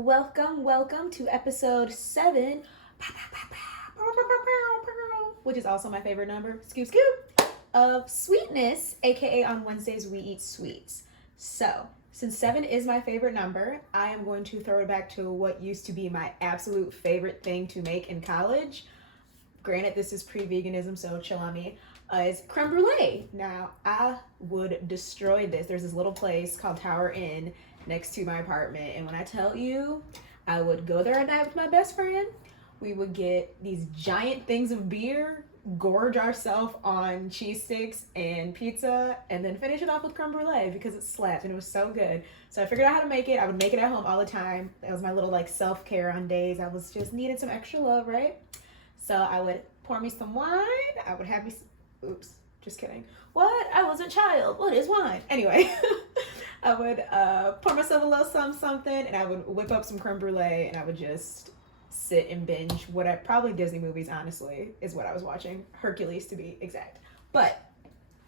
Welcome to episode 7, which is also my favorite number, scoop, of Sweetness, aka on Wednesdays we eat sweets. So, since 7 is my favorite number, I am going to throw it back to what used to be my absolute favorite thing to make in college. Granted, this is pre-veganism, so chill on me. Is creme brulee. Now, I would destroy this. There's this little place called Tower Inn next to my apartment, and when I tell you, I would go there at night with my best friend. We would get these giant things of beer, gorge ourselves on cheese sticks and pizza, and then finish it off with creme brulee because it slapped and it was so good. So I figured out how to make it. I would make it at home all the time. That was my little self-care on days I was just needing some extra love, right? So I would pour me some wine. I would have me oops, just kidding. What? I was a child. What is wine? Anyway, I would pour myself a little something, and I would whip up some creme brulee, and I would just sit and binge probably Disney movies, honestly, is what I was watching. Hercules, to be exact. But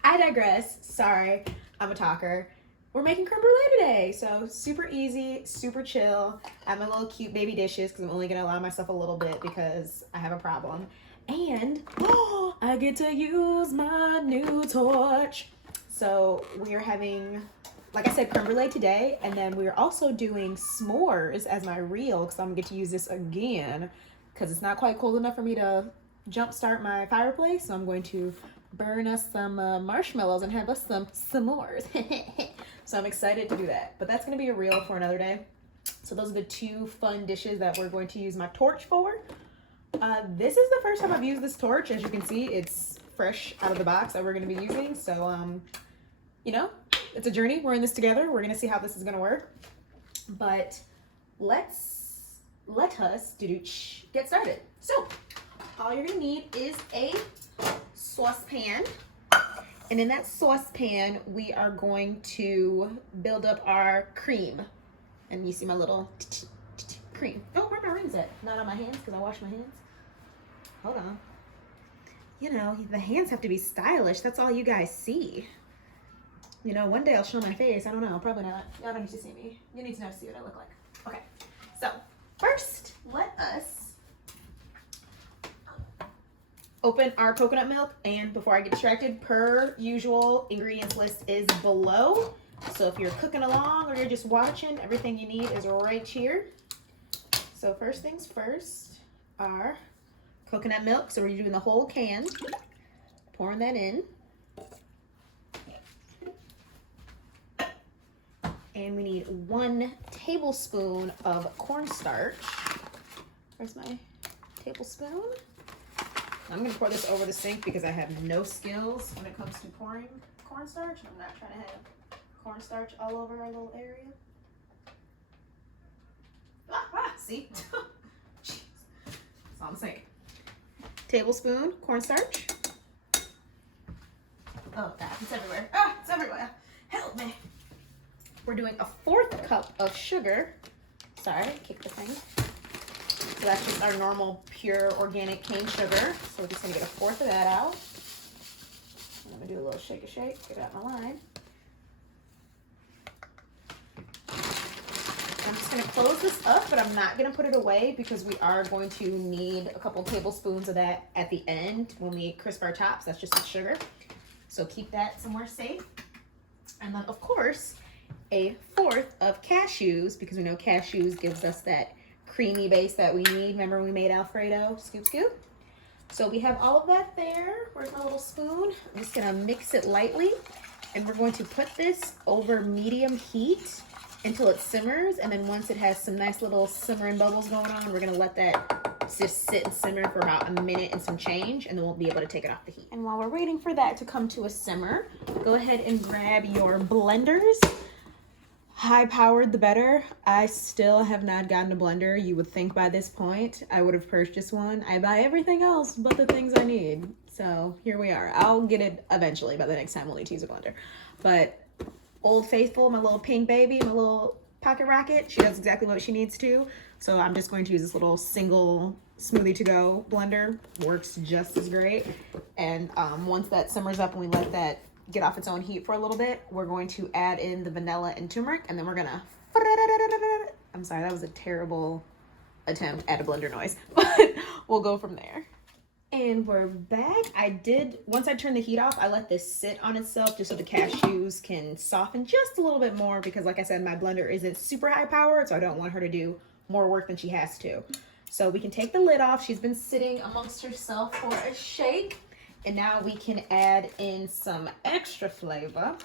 I digress. Sorry, I'm a talker. We're making creme brulee today, so super easy, super chill. I have my little cute baby dishes because I'm only going to allow myself a little bit because I have a problem. And I get to use my new torch. So we are having, like I said, creme brulee today, and then we're also doing s'mores as my reel because I'm gonna get to use this again because it's not quite cold enough for me to jumpstart my fireplace. So I'm going to burn us some marshmallows and have us some s'mores. So I'm excited to do that. But that's gonna be a reel for another day. So those are the two fun dishes that we're going to use my torch for. This is the first time I've used this torch. As you can see, it's fresh out of the box that we're going to be using. So, you know, it's a journey. We're in this together. We're going to see how this is going to work. But let us get started. So, all you're going to need is a saucepan. And in that saucepan, we are going to build up our cream. And you see my little cream. Oh, where are my rings at? Not on my hands because I wash my hands. Hold on. You know, the hands have to be stylish. That's all you guys see. You know, one day I'll show my face. I don't know. Probably not. Y'all don't need to see me. You need to know see what I look like. Okay. So, first, let us open our coconut milk. And before I get distracted, per usual, ingredients list is below. So if you're cooking along or you're just watching, everything you need is right here. So first things first, our coconut milk. So we're doing the whole can, pouring that in. And we need 1 tablespoon of cornstarch. Where's my tablespoon? I'm gonna pour this over the sink because I have no skills when it comes to pouring cornstarch. I'm not trying to have cornstarch all over our little area. See? Jeez. That's all I'm saying. Tablespoon cornstarch. Oh God, it's everywhere. Ah, it's everywhere. Help me. We're doing a 4th cup of sugar. Sorry, kick the thing. So that's just our normal pure organic cane sugar. So we're just gonna get a 4th of that out. And I'm gonna do a little shake, get it out my line. I'm just going to close this up, but I'm not going to put it away because we are going to need a couple tablespoons of that at the end when we crisp our tops. That's just the sugar. So keep that somewhere safe. And then, of course, a 4th of cashews because we know cashews gives us that creamy base that we need. Remember when we made Alfredo? Scoop, scoop. So we have all of that there. Where's my little spoon? I'm just going to mix it lightly. And we're going to put this over medium heat until it simmers, and then once it has some nice little simmering bubbles going on, we're gonna let that just sit and simmer for about a minute and some change, and then we'll be able to take it off the heat. And while we're waiting for that to come to a simmer, go ahead and grab your blenders. High powered the better. I still have not gotten a blender. You would think by this point I would have purchased one. I buy everything else but the things I need. So here we are. I'll get it eventually by the next time we'll need to use a blender. But Old Faithful, my little pink baby, my little pocket rocket, she does exactly what she needs to. So I'm just going to use this little single smoothie to go blender. Works just as great. And once that simmers up and we let that get off its own heat for a little bit, we're going to add in the vanilla and turmeric, and then we're gonna I'm sorry, that was a terrible attempt at a blender noise, but we'll go from there. And we're back. Once I turn the heat off, I let this sit on itself just so the cashews can soften just a little bit more because like I said, my blender isn't super high powered, so I don't want her to do more work than she has to. So we can take the lid off. She's been sitting amongst herself for a shake. And now we can add in some extra flavor.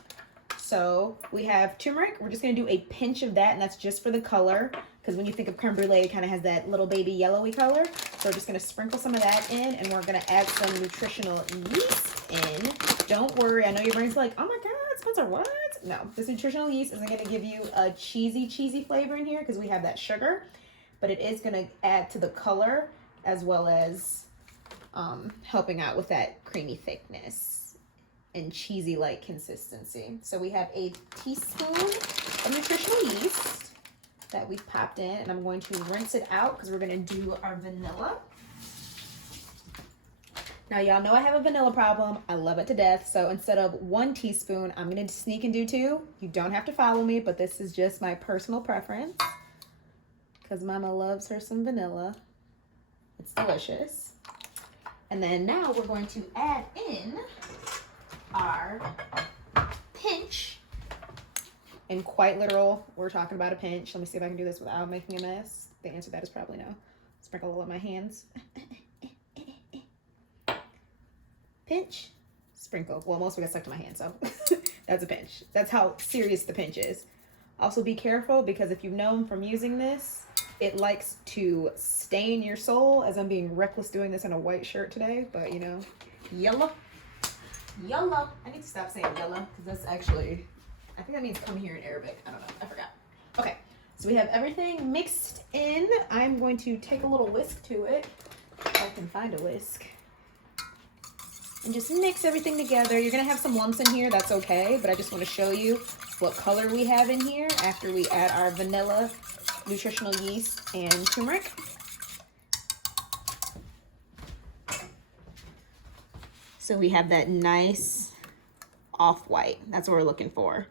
So we have turmeric. We're just gonna do a pinch of that, and that's just for the color. Because when you think of creme brulee, it kind of has that little baby yellowy color. So we're just gonna sprinkle some of that in, and we're gonna add some nutritional yeast in. Don't worry, I know your brain's like, oh my God, Spencer, what? No, this nutritional yeast isn't gonna give you a cheesy flavor in here because we have that sugar, but it is gonna add to the color as well as helping out with that creamy thickness and cheesy-like consistency. So we have a teaspoon of nutritional yeast that we've popped in, and I'm going to rinse it out because we're gonna do our vanilla. Now y'all know I have a vanilla problem. I love it to death. So instead of 1 teaspoon, I'm gonna sneak and do 2. You don't have to follow me, but this is just my personal preference because Mama loves her some vanilla. It's delicious. And then now we're going to add in our pinch. And quite literal, we're talking about a pinch. Let me see if I can do this without making a mess. The answer to that is probably no. Sprinkle all of my hands. Pinch, sprinkle. Well, most of it got stuck to my hand, so that's a pinch. That's how serious the pinch is. Also be careful because if you've known from using this, it likes to stain your soul, as I'm being reckless doing this in a white shirt today, but you know, yellow. Yellow. I need to stop saying yellow because that's actually, I think that means come here in Arabic. I don't know, I forgot. Okay, so we have everything mixed in. I'm going to take a little whisk to it, if I can find a whisk, and just mix everything together. You're gonna have some lumps in here, that's okay, but I just wanna show you what color we have in here after we add our vanilla, nutritional yeast, and turmeric. So we have that nice off-white. That's what we're looking for.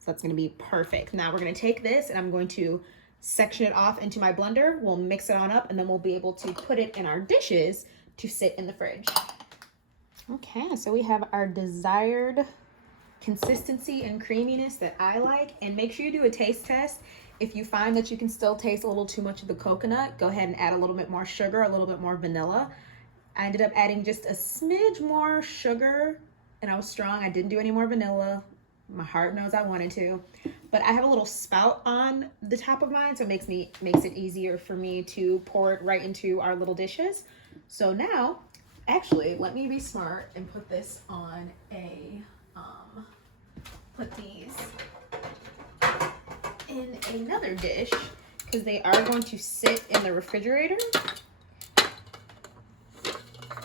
So that's gonna be perfect. Now we're gonna take this and I'm going to section it off into my blender. We'll mix it on up and then we'll be able to put it in our dishes to sit in the fridge. Okay, so we have our desired consistency and creaminess that I like. And make sure you do a taste test. If you find that you can still taste a little too much of the coconut, go ahead and add a little bit more sugar, a little bit more vanilla. I ended up adding just a smidge more sugar and I was strong. I didn't do any more vanilla. My heart knows I wanted to, but I have a little spout on the top of mine, so it makes it easier for me to pour it right into our little dishes. So now, actually, let me be smart and put this on put these in another dish because they are going to sit in the refrigerator.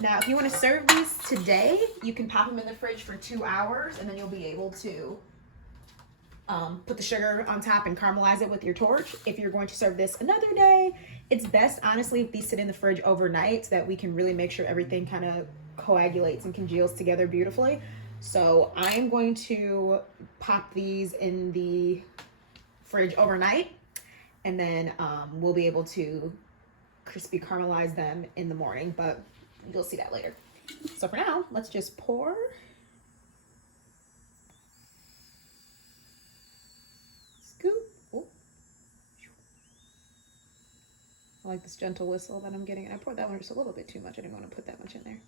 Now, if you want to serve these today, you can pop them in the fridge for 2 hours and then you'll be able to put the sugar on top and caramelize it with your torch. If you're going to serve this another day, it's best, honestly, if these sit in the fridge overnight so that we can really make sure everything kind of coagulates and congeals together beautifully. So I'm going to pop these in the fridge overnight and then we'll be able to crispy caramelize them in the morning, but you'll see that later. So for now, let's just pour. Scoop. Oh. I like this gentle whistle that I'm getting. I poured that one just a little bit too much. I didn't want to put that much in there.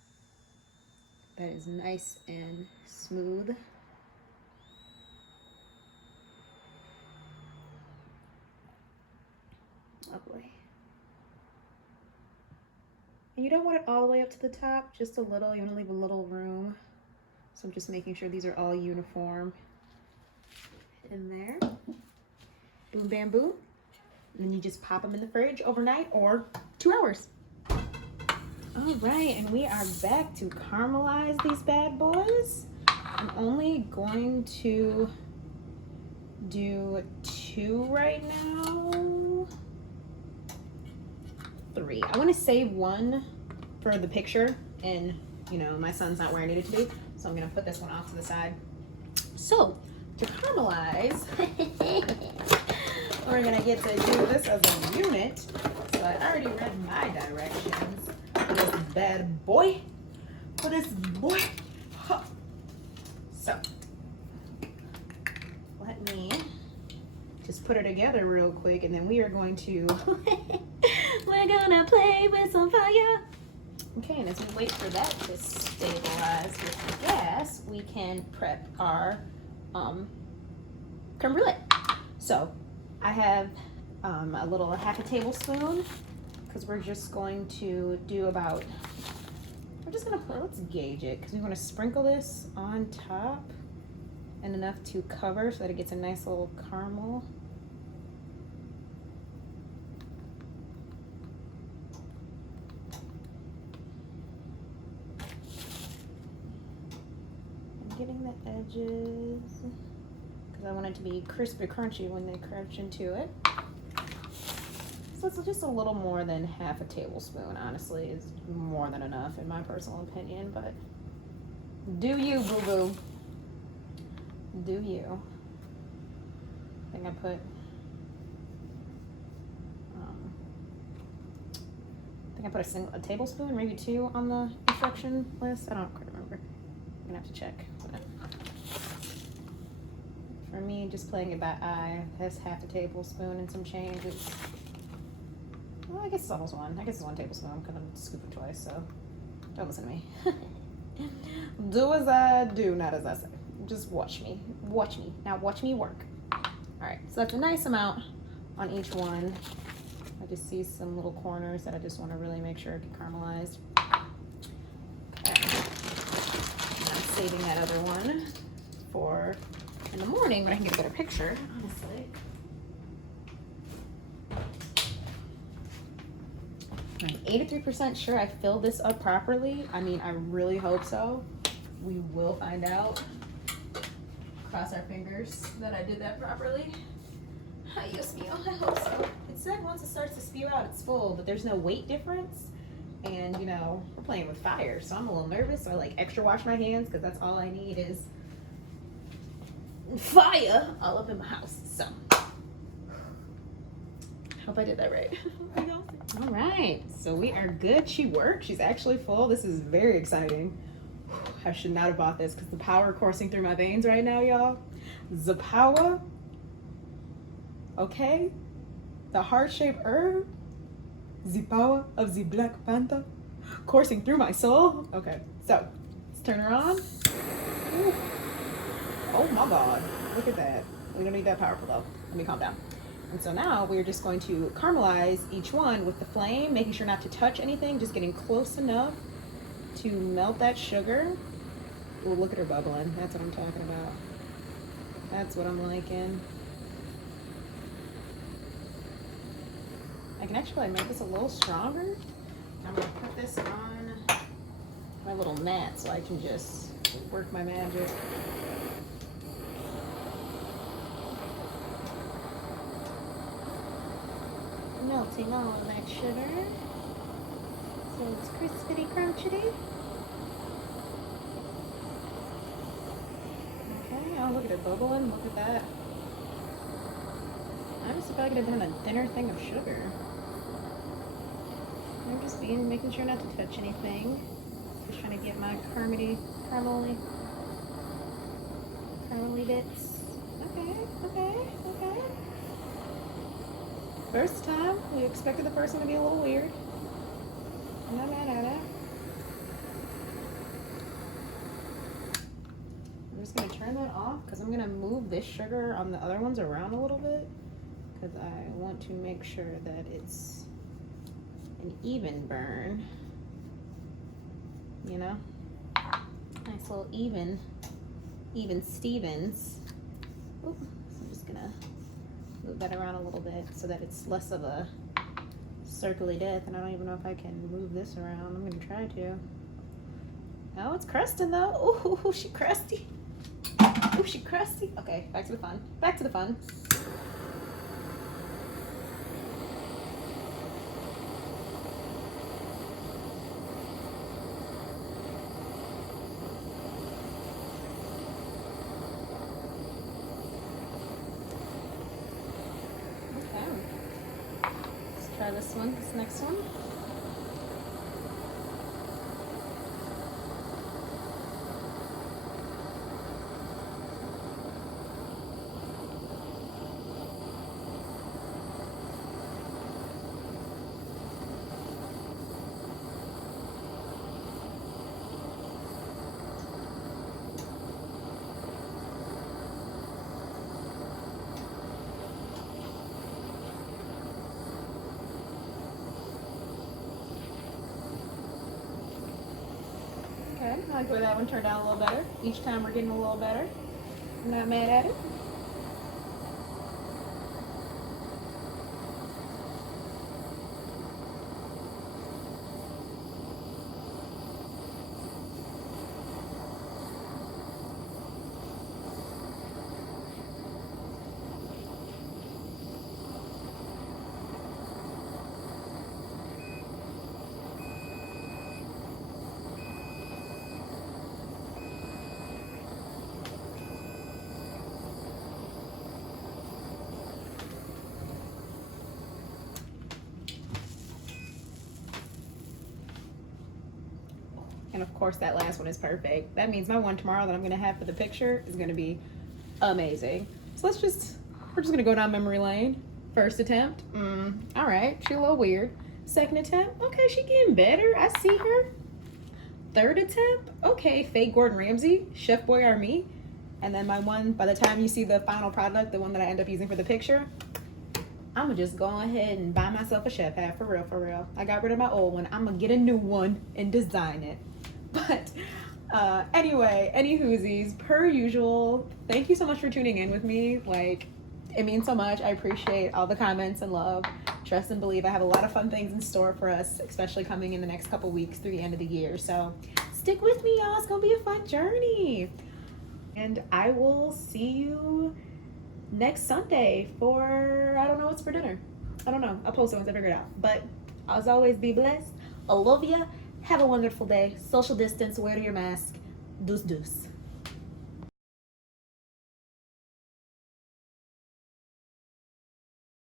That is nice and smooth. Lovely. And you don't want it all the way up to the top, just a little. You want to leave a little room. So I'm just making sure these are all uniform in there. Boom, bam, boom. And then you just pop them in the fridge overnight or 2 hours. All right, and we are back to caramelize these bad boys. I'm only going to do 2 right now. 3. I want to save 1 for the picture, and you know my son's not where I need it to be, so I'm gonna put this one off to the side. So to caramelize, We're gonna get to do this as a unit. So I already read my directions for this bad boy. For this boy. Huh. So let me just put it together real quick, and then we are going to we're gonna play with some fire. Okay, and as we wait for that to stabilize with the gas, we can prep our creme brulee. So I have a little half a tablespoon, because we're just going to do about, we're just gonna put, let's gauge it, because we want to sprinkle this on top and enough to cover so that it gets a nice little caramel. I'm getting the edges because I want it to be crispy crunchy when they crunch into it. So it's just a little more than half a tablespoon, honestly, is more than enough in my personal opinion, but do you, boo-boo. Do you. I think I put, a tablespoon, maybe 2 on the instruction list. I don't quite remember. I'm gonna have to check. But for me, just playing it by eye, that's half a tablespoon and some change. It's, well, I guess it's almost 1. I guess it's 1 tablespoon because I'm scooping twice, so don't listen to me. Do as I do, not as I say. Just watch me. Watch me. Now watch me work. Alright, so that's a nice amount on each one. I just see some little corners that I just want to really make sure get caramelized. Okay. And I'm saving that other one for in the morning when I can get a better picture, honestly. I'm 83% sure I filled this up properly. I mean, I really hope so. We will find out. Cross our fingers that I did that properly. Ay, Dios mío, I hope so. It said once it starts to spew out, it's full, but there's no weight difference. And, you know, we're playing with fire, so I'm a little nervous. So I like extra wash my hands because that's all I need is fire all up in my house. So, hope I did that right. All right, so we are good. She worked. She's actually full. This is very exciting. I should not have bought this because the power coursing through my veins right now, y'all. The power, okay? The heart-shaped herb, the power of the Black Panther coursing through my soul. Okay, so let's turn her on. Ooh. Oh my God, look at that. We don't need that powerful though. Let me calm down. And so now we're just going to caramelize each one with the flame, making sure not to touch anything, just getting close enough to melt that sugar. Ooh, look at her bubbling. That's what I'm talking about. That's what I'm liking. I can actually make this a little stronger. I'm gonna put this on my little mat so I can just work my magic. Melting all of that sugar so it's crispity crunchity. Okay, oh look at it bubbling, look at that. Honestly, if I could have done a thinner thing of sugar. I'm just making sure not to touch anything. Just trying to get my caramely bits. Okay. First time, we expected the first one to be a little weird. Not mad at it. I'm just gonna turn that off because I'm gonna move this sugar on the other ones around a little bit because I want to make sure that it's an even burn. You know? Nice little even Stevens. Oop, so I'm just gonna move that around a little bit so that it's less of a circly death, and I don't even know if I can move this around. I'm gonna try to. Oh, it's crusting though. Ooh, she crusty. Ooh, she crusty. Okay, back to the fun. Back to the fun. Okay. Let's try this one, this next one. Okay, I like the way that one turned out a little better. Each time we're getting a little better. I'm not mad at it. And of course, that last one is perfect. That means my one tomorrow that I'm gonna have for the picture is gonna be amazing. So we're just gonna go down memory lane. First attempt, all right, she a little weird. Second attempt, okay, she getting better. I see her. Third attempt, okay, fake Gordon Ramsay, Chef Boyardee. And then my one, by the time you see the final product, the one that I end up using for the picture, I'm gonna just go ahead and buy myself a chef hat, for real, for real. I got rid of my old one. I'm gonna get a new one and design it. But anyway, any whoosies, per usual, thank you so much for tuning in with me. Like, it means so much. I appreciate all the comments and love. Trust and believe I have a lot of fun things in store for us, especially coming in the next couple weeks through the end of the year. So stick with me, y'all. It's gonna be a fun journey. And I will see you next Sunday for, I don't know what's for dinner. I don't know. I'll post it once I figure it out. But as always, be blessed. I love ya. Have a wonderful day. Social distance. Wear your mask. Deuce deuce.